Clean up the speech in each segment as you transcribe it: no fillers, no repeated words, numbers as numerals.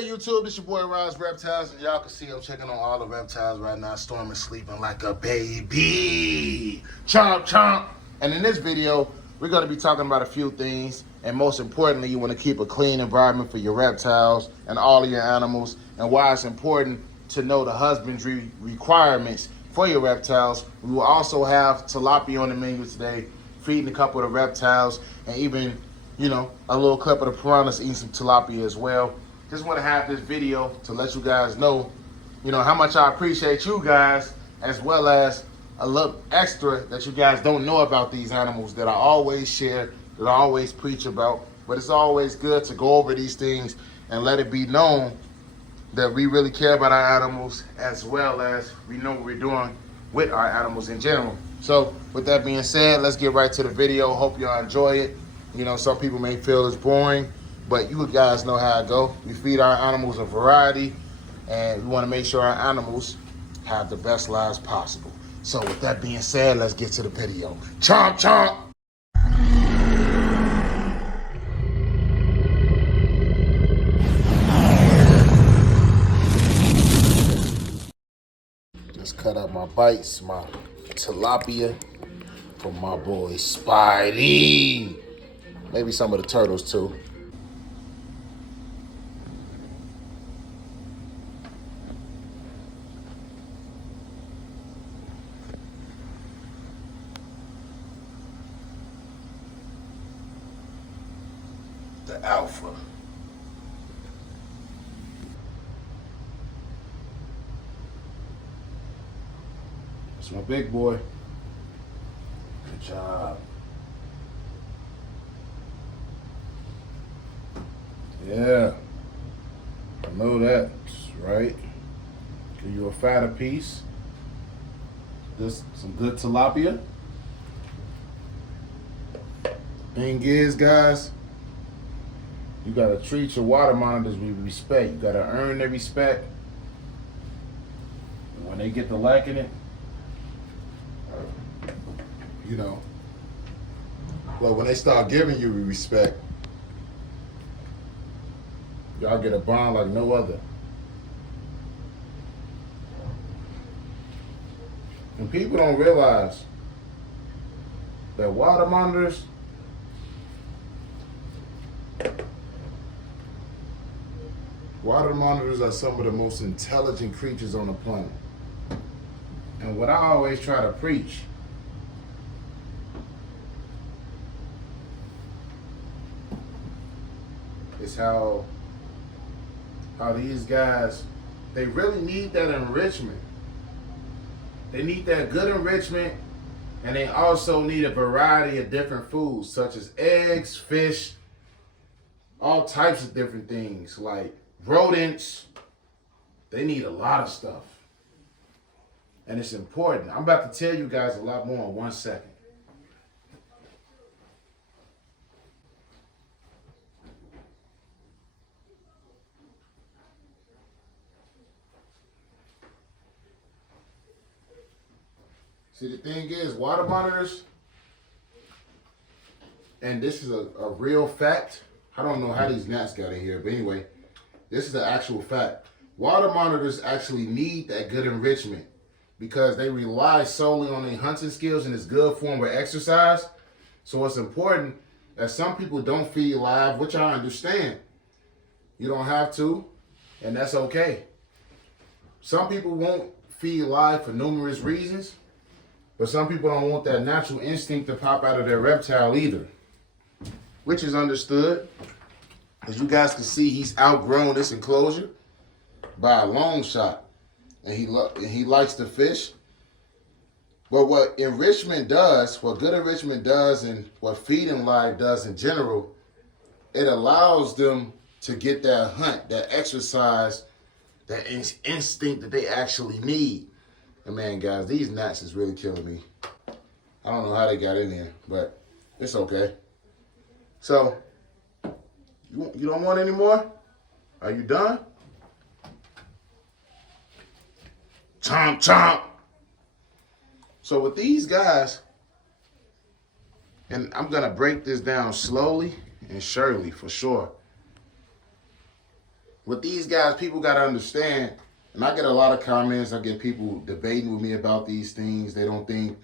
good, YouTube? This your boy Raasreptiles, and y'all can see I'm checking on all the reptiles right now. Storm is sleeping like a baby. Chomp Chomp. And in this video, we're going to be talking about a few things. And most importantly, you want to keep a clean environment for your reptiles and all of your animals, and why it's important to know the husbandry requirements for your reptiles. We will also have tilapia on the menu today, feeding a couple of the reptiles, and even, you know, a little clip of the piranhas eating some tilapia as well. Just want to have this video to let you guys know, how much I appreciate you guys, as well as a little extra that you guys don't know about these animals that I always share, that I always preach about. But it's always good to go over these things and let it be known that we really care about our animals, as well as we know what we're doing with our animals in general. So with that being said, let's get right to the video. Hope y'all enjoy it. Some people may feel it's boring, but you guys know how it go. We feed our animals a variety, and we want to make sure our animals have the best lives possible. So with that being said, let's get to the video. Chomp chomp! Let's cut up my bites, my tilapia for my boy Spidey. Maybe some of the turtles too. The alpha. That's my big boy. Good job. Yeah, I know that, right? Give you a fatter piece. This some good tilapia. Thing is, guys, you gotta treat your water monitors with respect. You gotta earn their respect. And when they get to liking it, well, when they start giving you respect, y'all get a bond like no other. And people don't realize that water monitors are some of the most intelligent creatures on the planet. And what I always try to preach is how these guys, they really need that enrichment. They need that good enrichment, and they also need a variety of different foods, such as eggs, fish, all types of different things, like rodents. They need a lot of stuff. And it's important. I'm about to tell you guys a lot more in 1 second. See, the thing is, water monitors, and this is a real fact. I don't know how these gnats got in here, but anyway, this is the actual fact. Water monitors actually need that good enrichment because they rely solely on their hunting skills, and it's good form of exercise. So it's important that some people don't feed live, which I understand. You don't have to, and that's okay. Some people won't feed live for numerous reasons. But some people don't want that natural instinct to pop out of their reptile either, which is understood. As you guys can see, he's outgrown this enclosure by a long shot, and he likes to fish. But what enrichment does, what good enrichment does, and what feeding live does in general, it allows them to get that hunt, that exercise, that instinct that they actually need. And man, guys, these gnats is really killing me. I don't know how they got in there, but it's okay. So, you don't want any more? Are you done? Chomp chomp. So with these guys, and I'm gonna break this down slowly and surely for sure. with these guys, people got to understand, and I get a lot of comments, I get people debating with me about these things. They don't think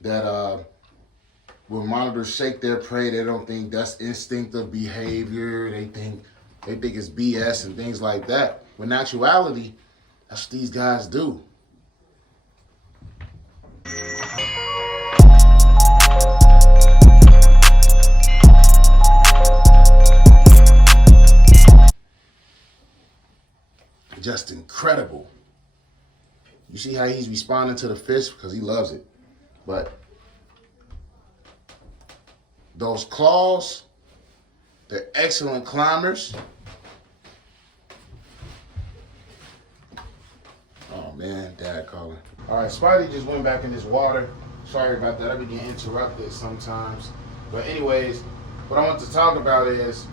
that when monitors shake their prey, they don't think that's instinctive behavior. They think it's BS and things like that. When in actuality, that's what these guys do. Just incredible. You see how he's responding to the fish because he loves it. But those claws, they're excellent climbers. Oh man, Dad calling. All right, Spidey just went back in this water. Sorry about that. I be getting interrupted sometimes. But anyways, what I want to talk about is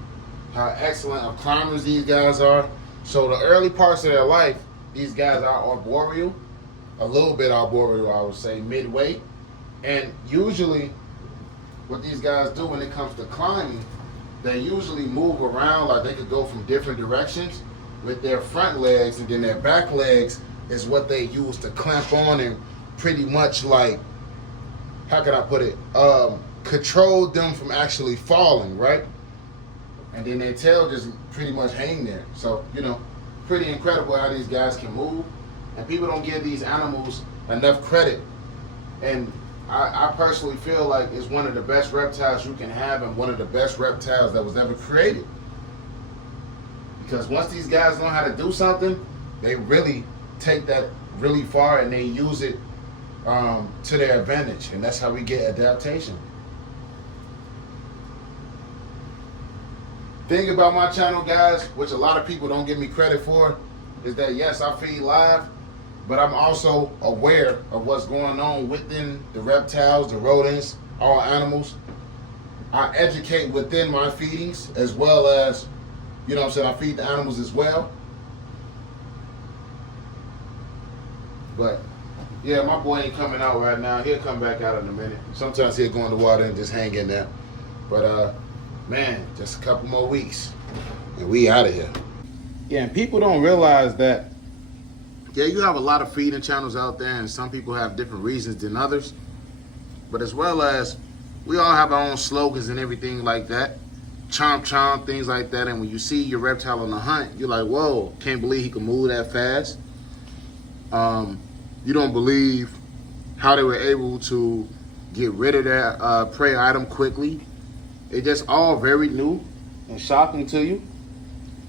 how excellent of climbers these guys are. So the early parts of their life, these guys are arboreal, a little bit arboreal, I would say, midway. And usually what these guys do when it comes to climbing, they usually move around, like they could go from different directions with their front legs, and then their back legs is what they use to clamp on and pretty much, like, how can I put it, control them from actually falling, right? And then their tail just pretty much hang there. So, you know, pretty incredible how these guys can move. And people don't give these animals enough credit. And I personally feel like it's one of the best reptiles you can have and one of the best reptiles that was ever created. Because once these guys know how to do something, they really take that really far and they use it to their advantage. And that's how we get adaptation. Thing about my channel, guys, which a lot of people don't give me credit for, is that yes, I feed live, but I'm also aware of what's going on within the reptiles, the rodents, all animals. I educate within my feedings as well as, you know what I'm saying, I feed the animals as well. But yeah, my boy ain't coming out right now. He'll come back out in a minute. Sometimes he'll go in the water and just hang in there. But man, just a couple more weeks and we out of here. Yeah, and people don't realize that, yeah, you have a lot of feeding channels out there and some people have different reasons than others. But as well as, we all have our own slogans and everything like that. Chomp Chomp, things like that. And when you see your reptile on the hunt, you're like, whoa, can't believe he can move that fast. You don't believe how they were able to get rid of that prey item quickly. It's just all very new and shocking to you.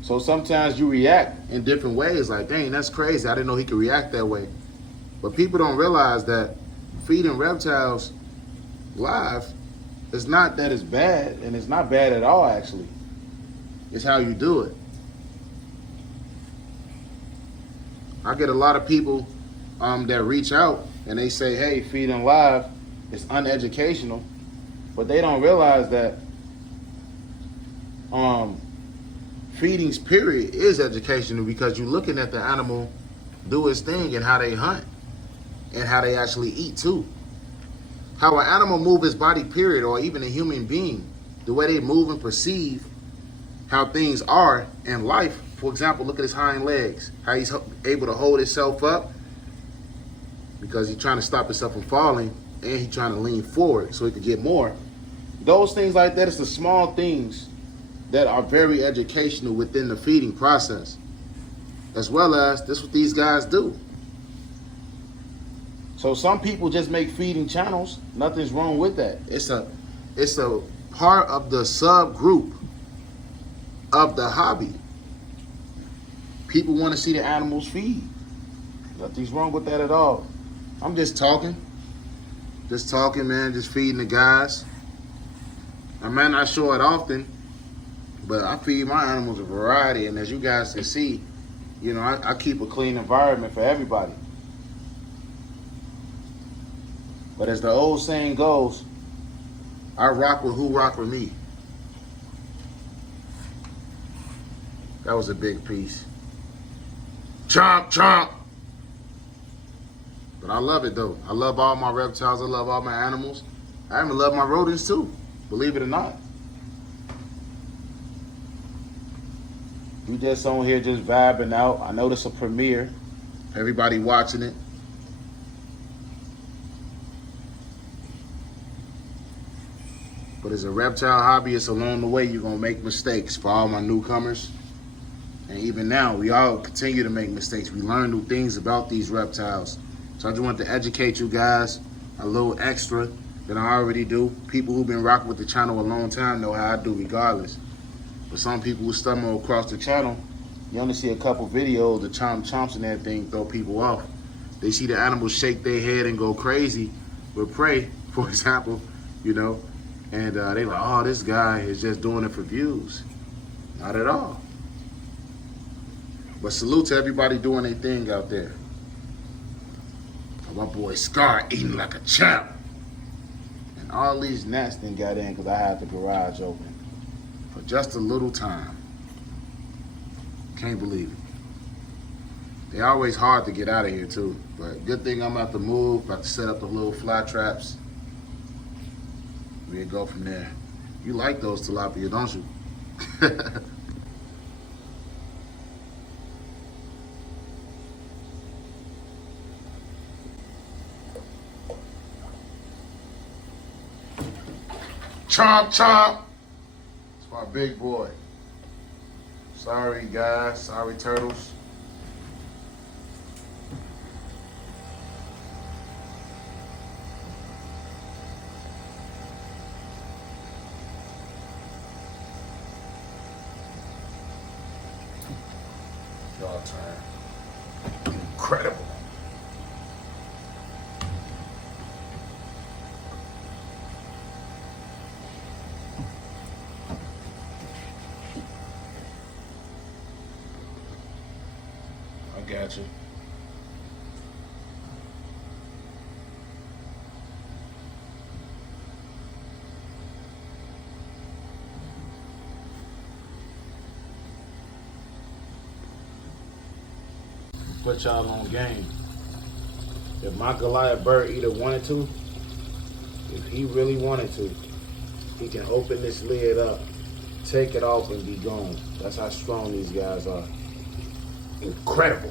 So sometimes you react in different ways, like, dang, that's crazy. I didn't know he could react that way. But people don't realize that feeding reptiles live, it's not that it's bad, and it's not bad at all, actually. It's how you do it. I get a lot of people that reach out and they say, hey, feeding live is uneducational. But they don't realize that feedings period is educational, because you're looking at the animal do its thing and how they hunt and how they actually eat too. How an animal move its body period, or even a human being, the way they move and perceive how things are in life. For example, look at his hind legs, how he's able to hold himself up because he's trying to stop himself from falling, and he's trying to lean forward so he could get more. Those things like that, it's the small things that are very educational within the feeding process. As well as, this is what these guys do. So some people just make feeding channels. Nothing's wrong with that. It's a part of the subgroup of the hobby. People want to see the animals feed. Nothing's wrong with that at all. I'm just talking. Just talking, man. Just feeding the guys. I might not show it often, but I feed my animals a variety. And as you guys can see, you know, I keep a clean environment for everybody. But as the old saying goes, I rock with who rock with me. That was a big piece. Chomp, chomp. But I love it though. I love all my reptiles. I love all my animals. I even love my rodents too, believe it or not. We just on here just vibing out. I know this a premiere. Everybody watching it. But as a reptile hobbyist, along the way, you're gonna make mistakes. For all my newcomers, and even now, we all continue to make mistakes. We learn new things about these reptiles. So I just want to educate you guys a little extra than I already do. People who've been rocking with the channel a long time know how I do regardless. But some people who stumble across the channel, you only see a couple videos, the Chomp Chomps and everything throw people off. They see the animals shake their head and go crazy with prey, for example, you know, and they like, oh, this guy is just doing it for views. Not at all. But salute to everybody doing their thing out there. My boy Scar eating like a champ. And all these gnats then got in because I had the garage open for just a little time. Can't believe it. They're always hard to get out of here too. But good thing I'm about to move, about to set up the little fly traps. We'll go from there. You like those tilapia, don't you? Chomp Chomp. It's my big boy. Sorry guys, sorry turtles. Y'all turn. Incredible. I got you. Put y'all on game. If my Goliath bird eater wanted to, if he really wanted to, he can open this lid up, take it off and be gone. That's how strong these guys are. Incredible.